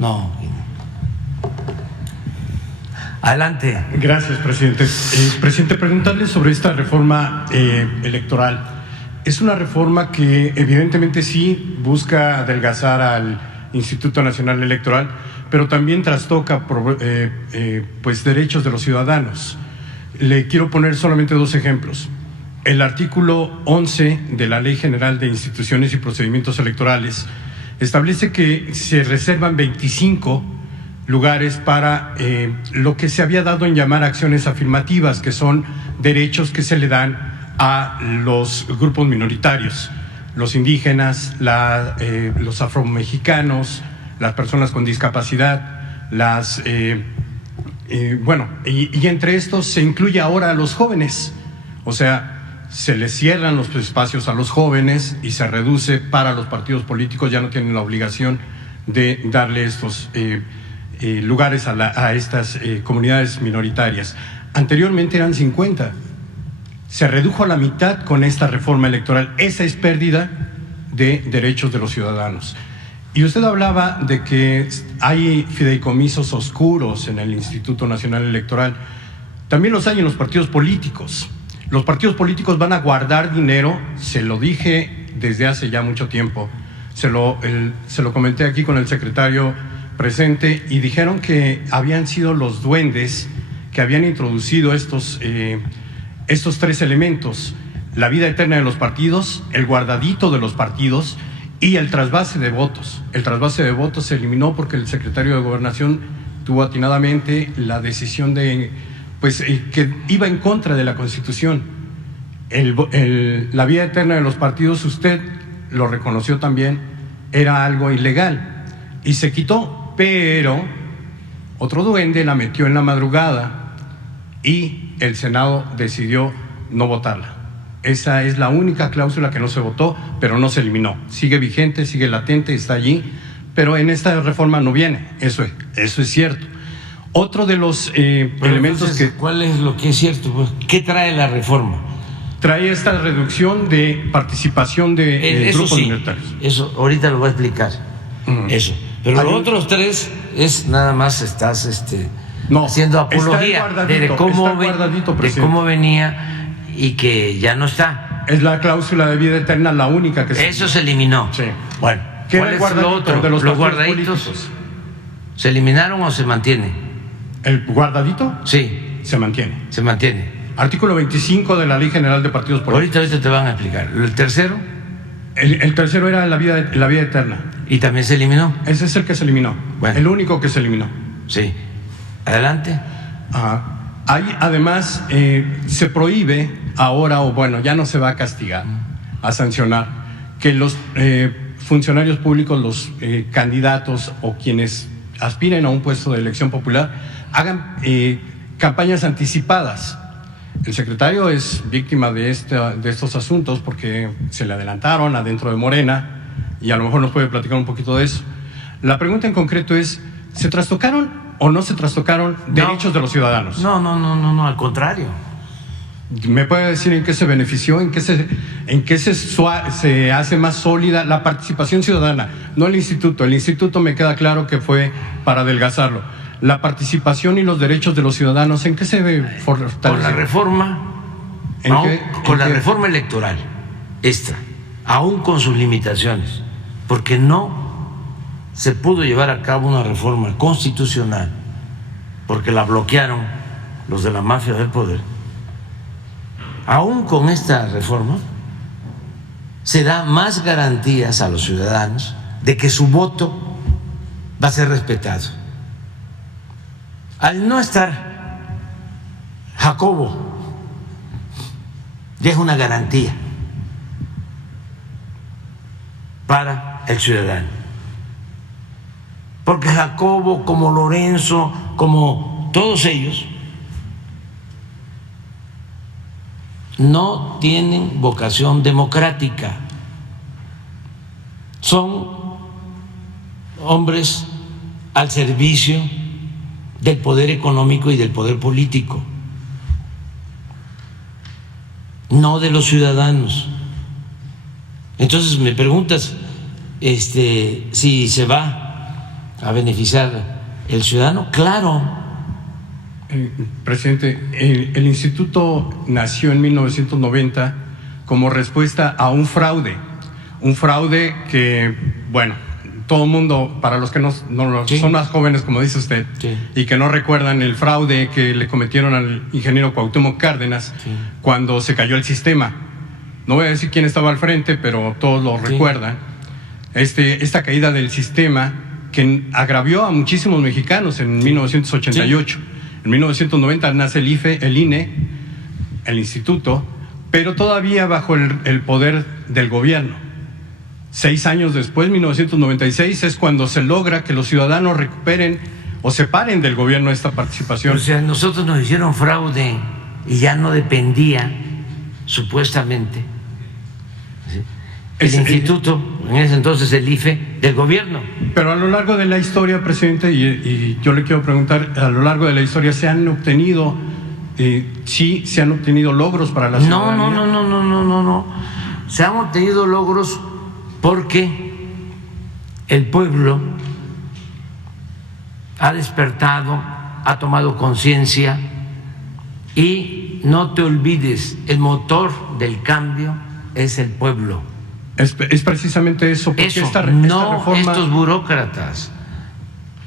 No. Adelante. Gracias, presidente. Presidente, preguntarle sobre esta reforma electoral. Es una reforma que evidentemente sí busca adelgazar al Instituto Nacional Electoral, pero también trastoca pues derechos de los ciudadanos. Le quiero poner solamente dos ejemplos. El artículo 11 de la Ley General de Instituciones y Procedimientos Electorales establece que se reservan 25 lugares para lo que se había dado en llamar acciones afirmativas, que son derechos que se le dan a los grupos minoritarios, los indígenas, los afromexicanos, las personas con discapacidad, y entre estos se incluye ahora a los jóvenes, o sea, se les cierran los espacios a los jóvenes y se reduce para los partidos políticos, ya no tienen la obligación de darle estos lugares a estas comunidades minoritarias. Anteriormente eran 50, se redujo a la mitad con esta reforma electoral. Esa es pérdida de derechos de los ciudadanos. Y usted hablaba de que hay fideicomisos oscuros en el Instituto Nacional Electoral. También los hay en los partidos políticos. Los partidos políticos van a guardar dinero, se lo dije desde hace ya mucho tiempo, se lo comenté aquí con el secretario presente y dijeron que habían sido los duendes que habían introducido estos tres elementos: la vida eterna de los partidos, el guardadito de los partidos y el trasvase de votos. El trasvase de votos se eliminó porque el secretario de Gobernación tuvo atinadamente la decisión de que iba en contra de la Constitución. La vida eterna de los partidos, usted lo reconoció también, era algo ilegal y se quitó, pero otro duende la metió en la madrugada y el Senado decidió no votarla. Esa es la única cláusula que no se votó, pero no se eliminó. Sigue vigente, sigue latente, está allí, pero en esta reforma no viene. Eso es cierto. Otro de los elementos entonces, ¿cuál es lo que es cierto? Pues, ¿qué trae la reforma? Trae esta reducción de participación de grupos minoritarios. Eso, ahorita lo voy a explicar. Eso. Pero los otros tres es nada más estás haciendo apología de cómo venía y que ya no está. Es la cláusula de vida eterna la única que Eso se eliminó. Sí. Bueno, ¿cuál es lo otro? De los guardaditos políticos. ¿Se eliminaron o se mantiene? ¿El guardadito? Sí. Se mantiene. Se mantiene. Artículo 25 de la Ley General de Partidos Políticos. Ahorita te van a explicar. ¿El tercero? El tercero era la vida eterna. ¿Y también se eliminó? Ese es el que se eliminó. Bueno. El único que se eliminó. Sí. Adelante. Hay, además, se prohíbe ahora, ya no se va a castigar, a sancionar, que los funcionarios públicos, los candidatos o quienes aspiren a un puesto de elección popular, hagan campañas anticipadas. El secretario es víctima de estos asuntos porque se le adelantaron adentro de Morena y a lo mejor nos puede platicar un poquito de eso. La pregunta en concreto es, ¿se trastocaron o no se trastocaron derechos de los ciudadanos? No, al contrario. ¿Me puede decir en qué se benefició, en qué se hace más sólida la participación ciudadana? No el instituto. El instituto me queda claro que fue para adelgazarlo. La participación y los derechos de los ciudadanos, ¿en qué se fortalece? Con la reforma, con la reforma electoral, aún con sus limitaciones, porque no se pudo llevar a cabo una reforma constitucional, porque la bloquearon los de la mafia del poder. Aún con esta reforma se da más garantías a los ciudadanos de que su voto va a ser respetado. Al no estar Jacobo, ya es una garantía para el ciudadano. Porque Jacobo, como Lorenzo, como todos ellos, no tienen vocación democrática. Son hombres al servicio del poder económico y del poder político, no de los ciudadanos. Entonces me preguntas si se va a beneficiar el ciudadano? Claro. Presidente, el instituto nació en 1990 como respuesta a un fraude que, bueno, todo el mundo, para los que no sí. son más jóvenes, como dice usted, sí. y que no recuerdan el fraude que le cometieron al ingeniero Cuauhtémoc Cárdenas sí. cuando se cayó el sistema. No voy a decir quién estaba al frente, pero todos lo sí. recuerdan. Esta caída del sistema que agravió a muchísimos mexicanos en 1988. Sí. En 1990 nace el IFE, el INE, el instituto, pero todavía bajo el poder del gobierno. 6 años después, 1996, es cuando se logra que los ciudadanos recuperen o separen del gobierno esta participación. O sea, nosotros nos hicieron fraude y ya no dependía, supuestamente, ¿sí? el instituto, en ese entonces el IFE, del gobierno. Pero a lo largo de la historia, presidente, y yo le quiero preguntar, a lo largo de la historia se han obtenido, sí, se han obtenido logros para la ciudadanía. No. Se han obtenido logros porque el pueblo ha despertado, ha tomado conciencia, y no te olvides, el motor del cambio es el pueblo. Es precisamente eso. Porque eso, esta no reforma... estos burócratas,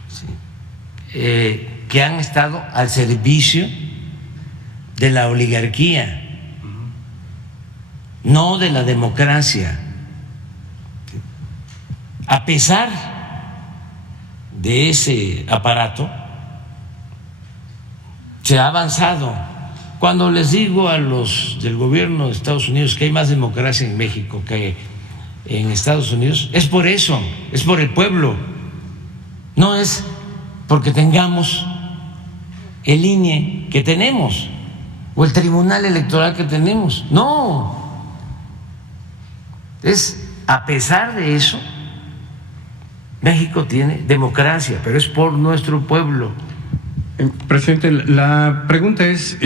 ¿sí? Que han estado al servicio de la oligarquía, no de la democracia. A pesar de ese aparato, se ha avanzado. Cuando les digo a los del gobierno de Estados Unidos que hay más democracia en México que en Estados Unidos, es por eso, es por el pueblo, no es porque tengamos el INE que tenemos o el Tribunal Electoral que tenemos, no, es a pesar de eso. México tiene democracia, pero es por nuestro pueblo. Presidente, la pregunta es,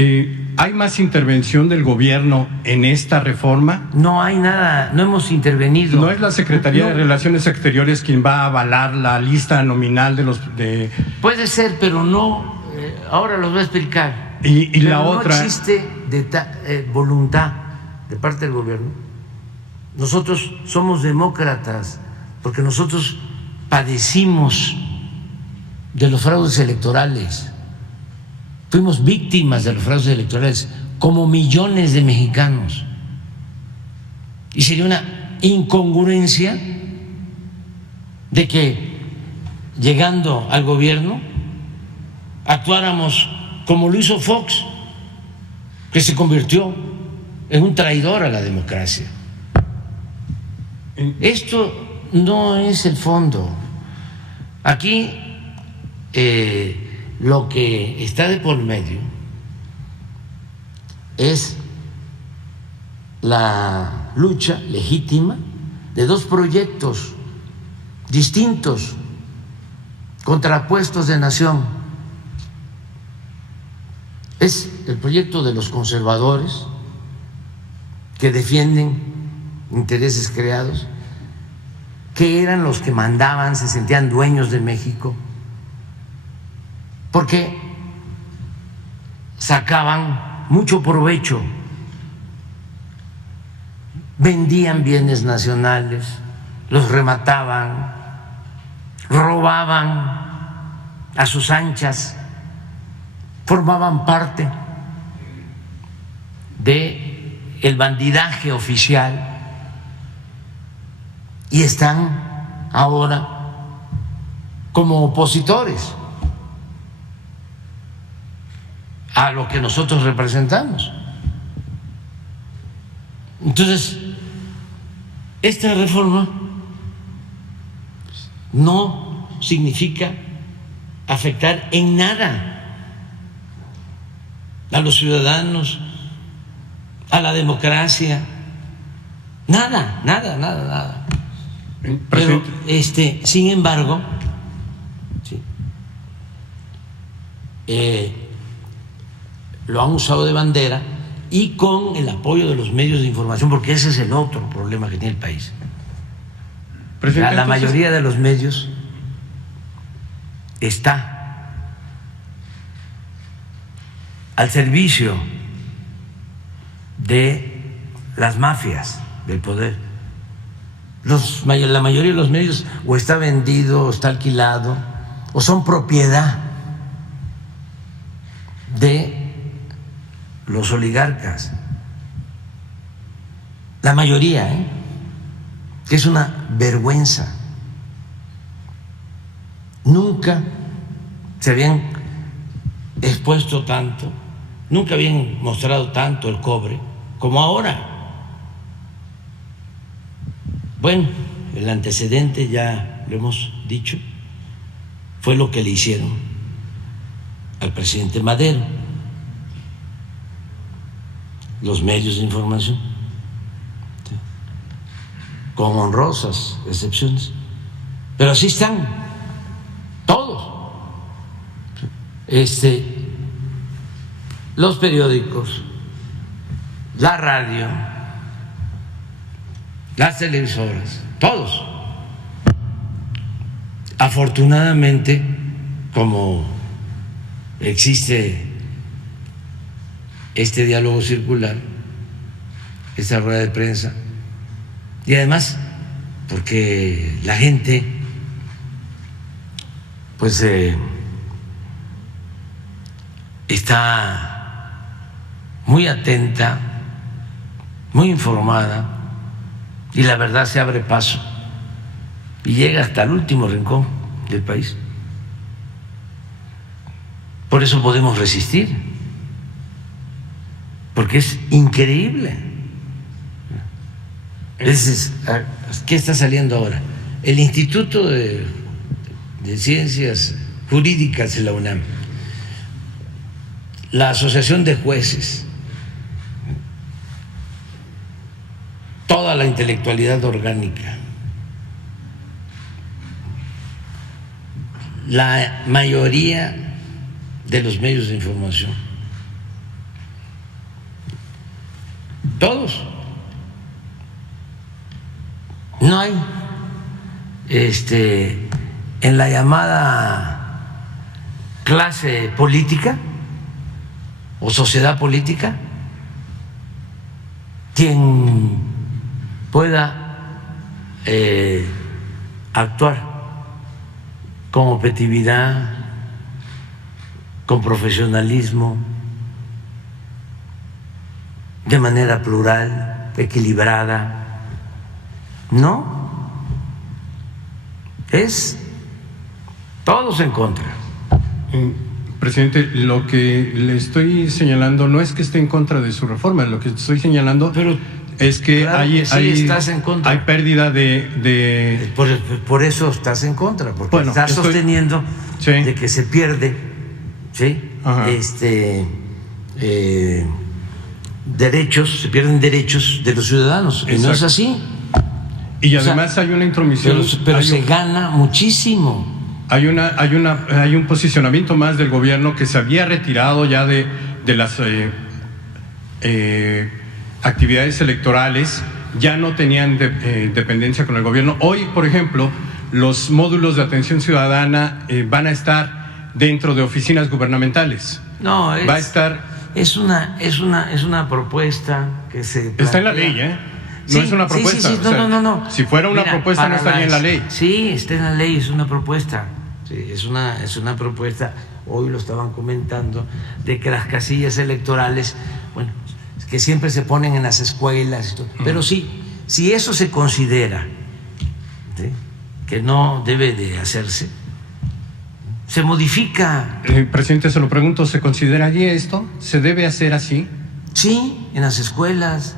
¿hay más intervención del gobierno en esta reforma? No hay nada, no hemos intervenido. ¿No es la Secretaría de Relaciones Exteriores quien va a avalar la lista nominal de los... Puede ser, pero no, ahora los voy a explicar. Y la no otra... No existe voluntad de parte del gobierno. Nosotros somos demócratas, porque nosotros padecimos de los fraudes electorales, fuimos víctimas de los fraudes electorales como millones de mexicanos, y sería una incongruencia de que llegando al gobierno actuáramos como lo hizo Fox, que se convirtió en un traidor a la democracia. Esto no es el fondo. Aquí lo que está de por medio es la lucha legítima de dos proyectos distintos, contrapuestos de nación. Es el proyecto de los conservadores, que defienden intereses creados, que eran los que mandaban, se sentían dueños de México, porque sacaban mucho provecho, vendían bienes nacionales, los remataban, robaban a sus anchas, formaban parte del bandidaje oficial. Y están ahora como opositores a lo que nosotros representamos. Entonces, esta reforma no significa afectar en nada a los ciudadanos, a la democracia, nada. Pero sin embargo, ¿sí? Lo han usado de bandera y con el apoyo de los medios de información, porque ese es el otro problema que tiene el país. La mayoría de los medios está al servicio de las mafias del poder. La mayoría de los medios o está vendido, o está alquilado, o son propiedad de los oligarcas. La mayoría, que es una vergüenza. Nunca se habían expuesto tanto, nunca habían mostrado tanto el cobre como ahora. Bueno, el antecedente ya lo hemos dicho, fue lo que le hicieron al presidente Madero, los medios de información, con honrosas excepciones, pero así están todos, los periódicos, la radio, las televisoras, todos. Afortunadamente, como existe este diálogo circular, esta rueda de prensa, y además porque la gente pues está muy atenta, muy informada, y la verdad se abre paso y llega hasta el último rincón del país. Por eso podemos resistir, porque es increíble. ¿Qué está saliendo ahora? El Instituto de Ciencias Jurídicas de la UNAM, la Asociación de Jueces, toda la intelectualidad orgánica, la mayoría de los medios de información, todos. No hay en la llamada clase política o sociedad política quien pueda actuar con objetividad, con profesionalismo, de manera plural, equilibrada. No, es todos en contra. Presidente, lo que le estoy señalando no es que esté en contra de su reforma, lo que estoy señalando es que claro, estás en contra. Hay pérdida de... Por eso estás en contra, porque estás sosteniendo de que se pierde, ¿sí? Derechos, se pierden derechos de los ciudadanos. Exacto. Y no es así. Y además hay una intromisión. Pero se gana muchísimo. Hay un posicionamiento más del gobierno que se había retirado ya de las actividades electorales, ya no tenían dependencia con el gobierno. Hoy, por ejemplo, los módulos de atención ciudadana van a estar dentro de oficinas gubernamentales. No, va a estar. Es una propuesta que se plantea. Está en la ley, No es una propuesta. Sí. No. Si fuera una propuesta, no estaría en la ley. Sí, está en la ley, es una propuesta. Sí, es una propuesta. Hoy lo estaban comentando de que las casillas electorales, bueno, que siempre se ponen en las escuelas, pero sí, si eso se considera, ¿sí?, que no debe de hacerse, se modifica. Presidente, se lo pregunto, ¿se consideraría esto? ¿Se debe hacer así? Sí, en las escuelas.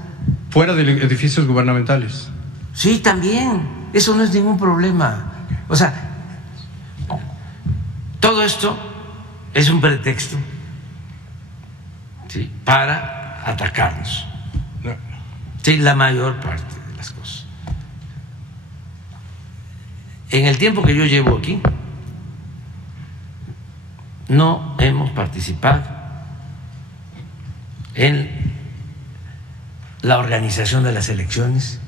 Fuera de edificios gubernamentales. Sí, también. Eso no es ningún problema. O sea, todo esto es un pretexto, ¿sí?, para atacarnos. No. Sí, la mayor parte de las cosas. En el tiempo que yo llevo aquí, no hemos participado en la organización de las elecciones,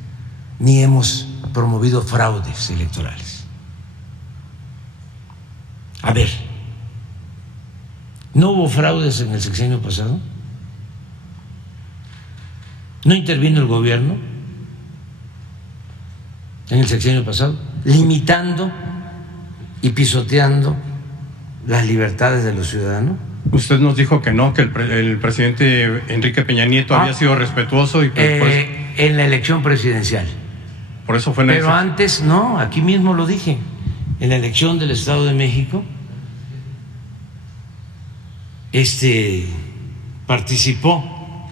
ni hemos promovido fraudes electorales. A ver, ¿no hubo fraudes en el sexenio pasado? ¿No intervino el gobierno en el sexenio pasado, limitando y pisoteando las libertades de los ciudadanos? Usted nos dijo que no, que el presidente Enrique Peña Nieto había sido respetuoso y en la elección presidencial. Por eso fue Pero antes no, aquí mismo lo dije, en la elección del Estado de México, participó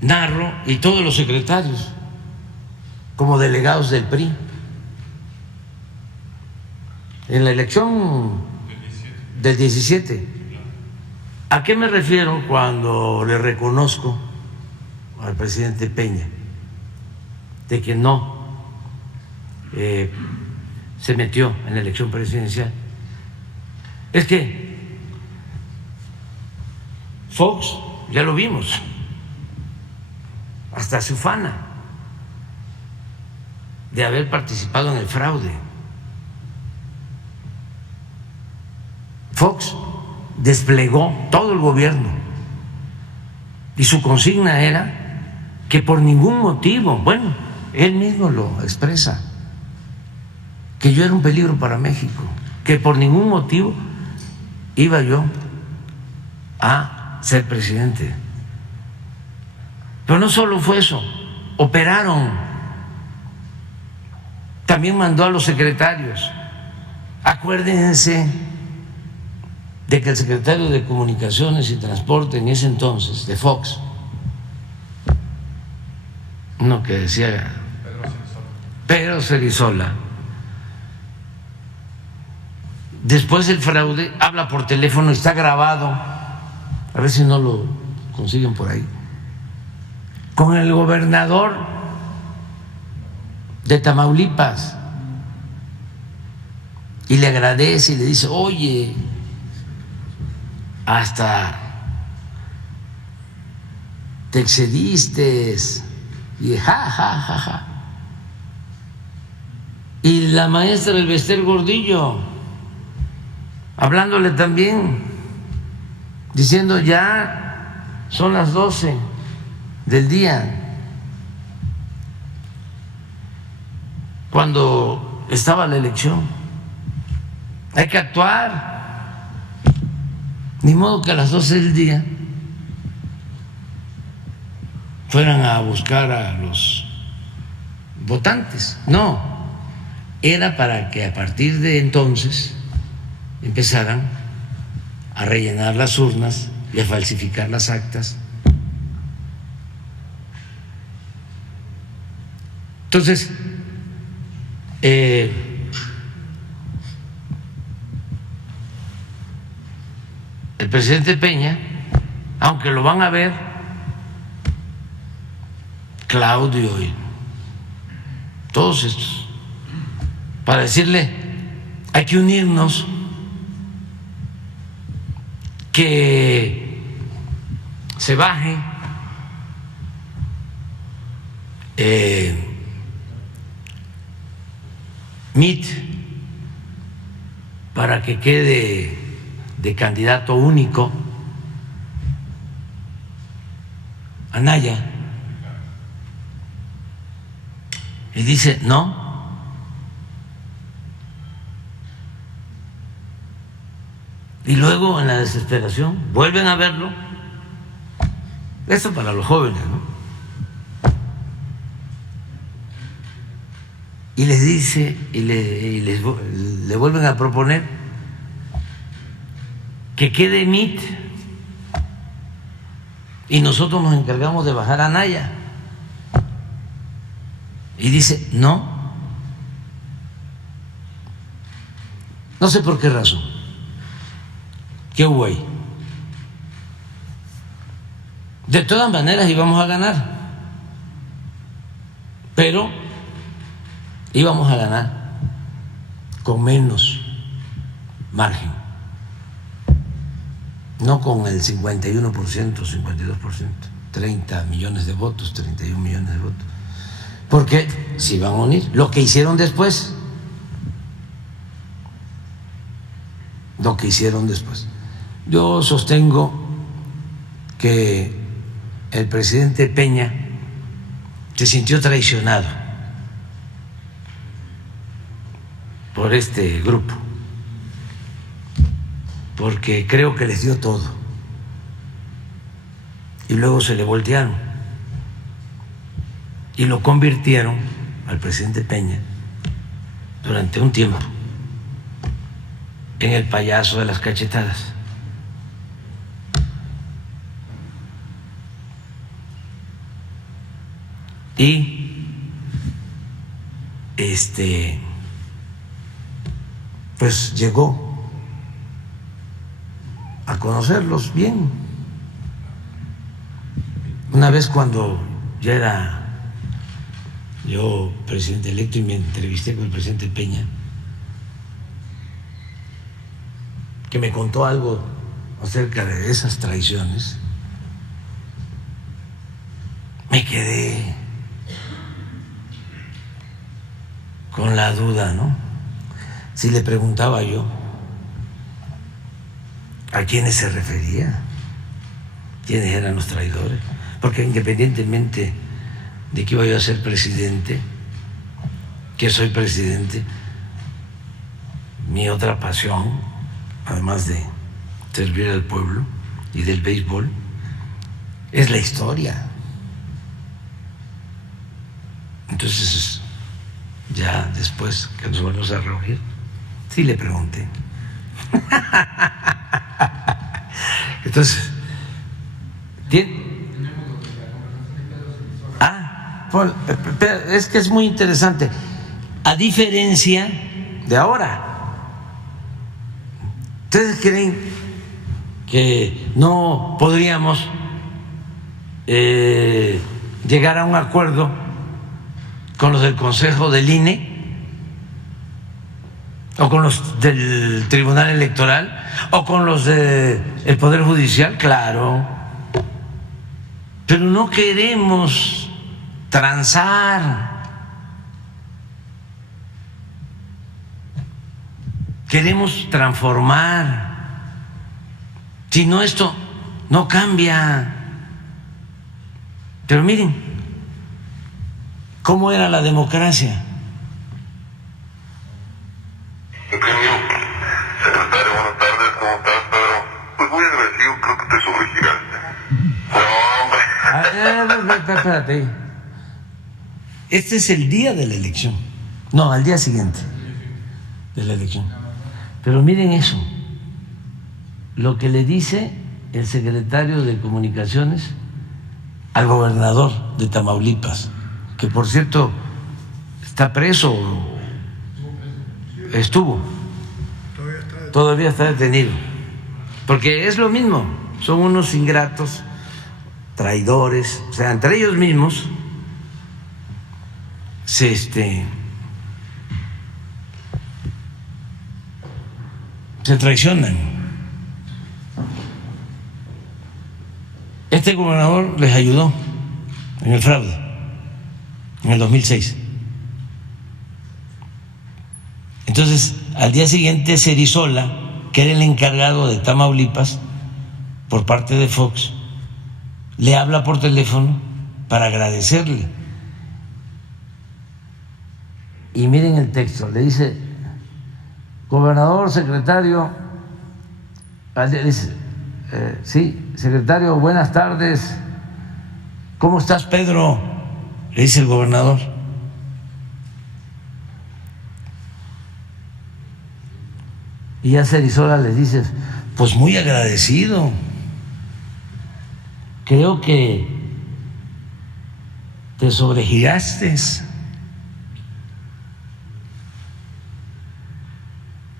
Narro y todos los secretarios como delegados del PRI. En la elección del 17. ¿A qué me refiero cuando le reconozco al presidente Peña de que no se metió en la elección presidencial? Es que Fox, ya lo vimos, hasta se ufana de haber participado en el fraude. Fox desplegó todo el gobierno y su consigna era que por ningún motivo, bueno, él mismo lo expresa, que yo era un peligro para México, que por ningún motivo iba yo a ser presidente. Pero no solo fue eso, operaron. También mandó a los secretarios. Acuérdense de que el secretario de Comunicaciones y Transporte en ese entonces, de Fox, uno que decía Pedro Cerizola, después del fraude habla por teléfono, está grabado, a ver si no lo consiguen por ahí, con el gobernador de Tamaulipas y le agradece y le dice: oye, hasta te excediste, y ja, ja, ja, ja. Y la maestra del Bester Gordillo hablándole también, diciendo: ya son las 12 del día, cuando estaba la elección. Hay que actuar. Ni modo que a las 12 del día fueran a buscar a los votantes. No, era para que a partir de entonces empezaran a rellenar las urnas y a falsificar las actas. Entonces, el presidente Peña, aunque lo van a ver Claudio y todos estos, para decirle: hay que unirnos, que se baje MIT para que quede de candidato único Anaya. Y dice: no. Y luego, en la desesperación, vuelven a verlo. Esto para los jóvenes, ¿no? Y les dice, le vuelven a proponer que quede MIT y nosotros nos encargamos de bajar a Anaya. Y dice: no. No sé por qué razón. ¿Qué hubo ahí? De todas maneras íbamos a ganar, pero íbamos a ganar con menos margen, no con el 51%, 52%, 30 millones de votos, 31 millones de votos, porque se iban a unir. Lo que hicieron después, lo que hicieron después. Yo sostengo que el presidente Peña se sintió traicionado por este grupo, porque creo que les dio todo y luego se le voltearon y lo convirtieron al presidente Peña durante un tiempo en el payaso de las cachetadas. Y pues llegó a conocerlos bien. Una vez cuando ya era yo presidente electo y me entrevisté con el presidente Peña, que me contó algo acerca de esas traiciones, me quedé con la duda, ¿no? Si le preguntaba yo a quiénes se refería, quiénes eran los traidores, porque independientemente de que iba yo a ser presidente, que soy presidente, mi otra pasión, además de servir al pueblo y del béisbol, es la historia. Entonces, ya después que nos volvemos a reunir, sí le pregunté. Entonces, es que es muy interesante. A diferencia de ahora, ¿ustedes creen que no podríamos llegar a un acuerdo con los del Consejo del INE o con los del Tribunal Electoral o con los del Poder Judicial? Claro, pero no queremos transar, queremos transformar. Si no, esto no cambia. Pero miren cómo era la democracia. Eugenio, secretario, buenas tardes, ¿cómo estás, Pedro? Pues muy agradecido, creo que te sobregiraste. No, hombre. Espérate. Este es el día de la elección. No, al día siguiente de la elección. Pero miren eso, lo que le dice el secretario de Comunicaciones al gobernador de Tamaulipas, que por cierto está preso, todavía está detenido, porque es lo mismo, son unos ingratos, traidores, o sea, entre ellos mismos se traicionan. Este gobernador les ayudó en el fraude en el 2006. Entonces, al día siguiente, Cerizola, que era el encargado de Tamaulipas por parte de Fox, le habla por teléfono para agradecerle. Y miren el texto, le dice: gobernador, secretario, dice, sí, secretario, buenas tardes, ¿cómo estás, Pedro?, le dice el gobernador. Y ya Cerizola le dice: pues muy agradecido, creo que te sobregiraste.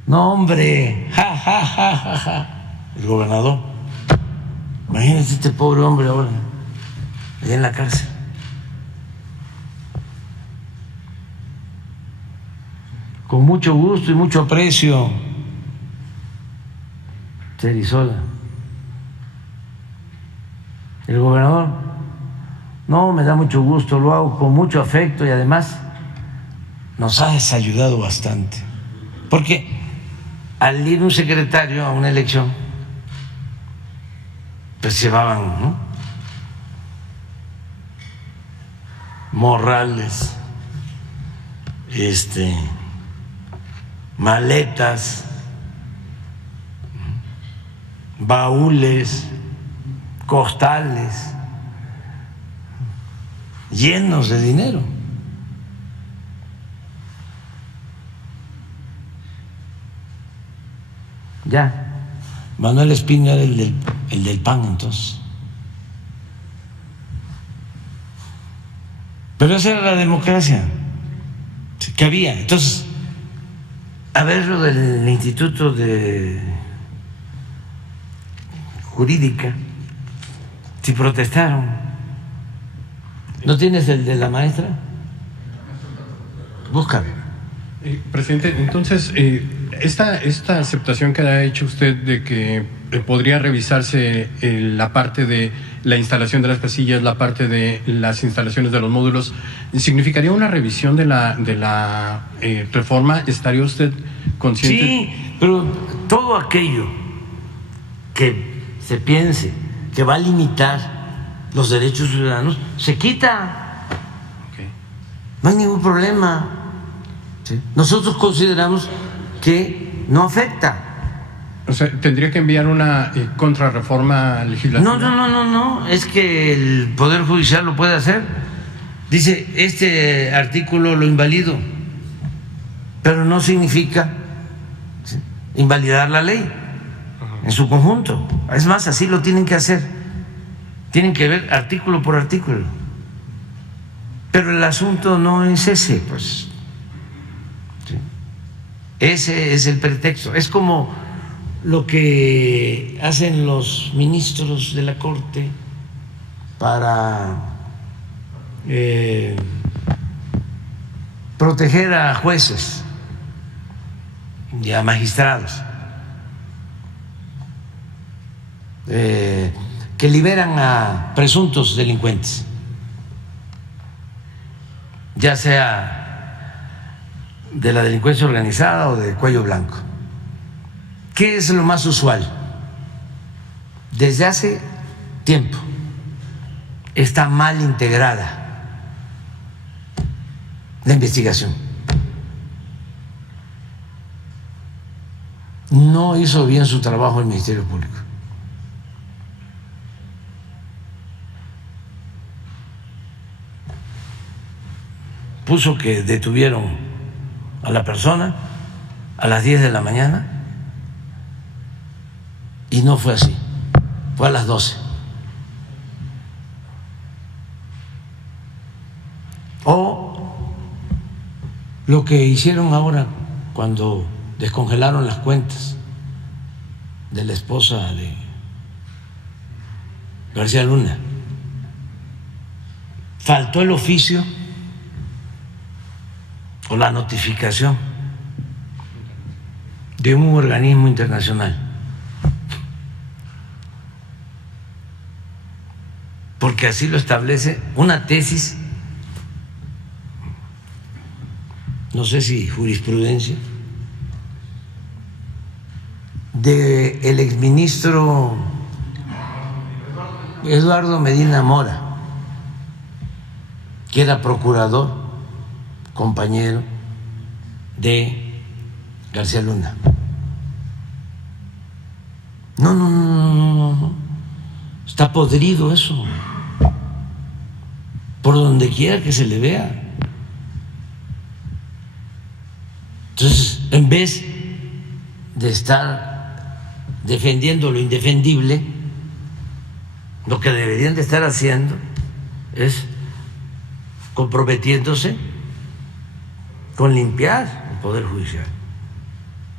No, hombre, ja, ja, ja, ja, ja. El gobernador, imagínate este pobre hombre ahora, allá en la cárcel. Con mucho gusto y mucho aprecio, Cerizola. El gobernador: no, me da mucho gusto, lo hago con mucho afecto y además nos has ayudado bastante. Porque al ir un secretario a una elección, pues llevaban, ¿no?, morrales, maletas, baúles, costales llenos de dinero. Ya, Manuel Espino era el del PAN entonces. Pero esa era la democracia que había. Entonces, a ver lo del Instituto de Jurídica, si protestaron. ¿No tienes el de la maestra? Búscame. Presidente, entonces, esta aceptación que ha hecho usted de que podría revisarse la parte de la instalación de las casillas, la parte de las instalaciones de los módulos, ¿significaría una revisión de la reforma? ¿Estaría usted consciente? Sí, pero todo aquello que se piense que va a limitar los derechos ciudadanos se quita. Okay. No hay ningún problema. ¿Sí? Nosotros consideramos que no afecta. O sea, ¿tendría que enviar una contrarreforma legislativa? No, es que el Poder Judicial lo puede hacer. Dice, este artículo lo invalido, pero no significa, ¿sí?, invalidar la ley en su conjunto. Es más, así lo tienen que hacer. Tienen que ver artículo por artículo. Pero el asunto no es ese, pues. ¿Sí? Ese es el pretexto. Es como lo que hacen los ministros de la Corte para proteger a jueces y a magistrados, que liberan a presuntos delincuentes, ya sea de la delincuencia organizada o de cuello blanco. ¿Qué es lo más usual? Desde hace tiempo está mal integrada la investigación. No hizo bien su trabajo el Ministerio Público. Puso que detuvieron a la persona a las 10 de la mañana y no fue así, fue a las 12. O lo que hicieron ahora cuando descongelaron las cuentas de la esposa de García Luna. Faltó el oficio o la notificación de un organismo internacional, porque así lo establece una tesis, no sé si jurisprudencia, del exministro Eduardo Medina Mora, que era procurador, compañero de García Luna. No, está podrido eso, por donde quiera que se le vea. Entonces, en vez de estar defendiendo lo indefendible, lo que deberían de estar haciendo es comprometiéndose con limpiar el Poder Judicial.